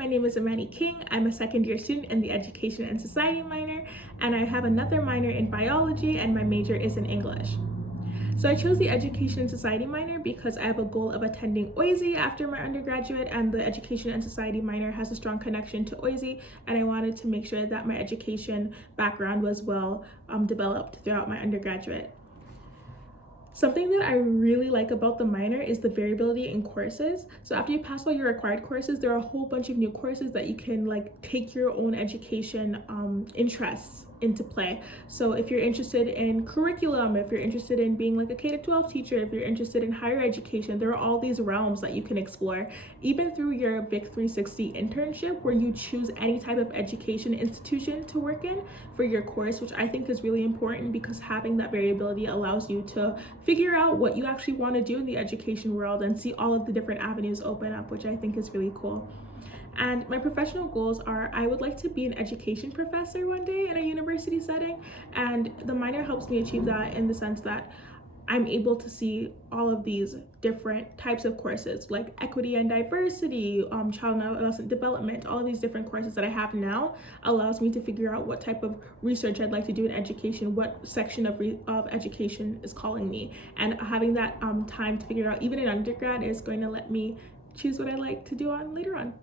My name is Amani King. I'm a second year student in the Education and Society minor, and I have another minor in biology, and my major is in English. So I chose the Education and Society minor because I have a goal of attending OISE after my undergraduate, and the Education and Society minor has a strong connection to OISE, and I wanted to make sure that my education background was well developed throughout my undergraduate. Something that I really like about the minor is the variability in courses. So after you pass all your required courses, there are a whole bunch of new courses that you can take your own education interests into play. So if you're interested in curriculum, if you're interested in being like a K-12 teacher, if you're interested in higher education, there are all these realms that you can explore, even through your Vic 360 internship, where you choose any type of education institution to work in for your course, which I think is really important because having that variability allows you to figure out what you actually want to do in the education world and see all of the different avenues open up, which I think is really cool. And my professional goals are, I would like to be an education professor one day in a university setting, and the minor helps me achieve that in the sense that I'm able to see all of these different types of courses like equity and diversity, child and adolescent development. All of these different courses that I have now allows me to figure out what type of research I'd like to do in education, what section of education is calling me, and having that time to figure out even in undergrad is going to let me choose what I like to do on later on.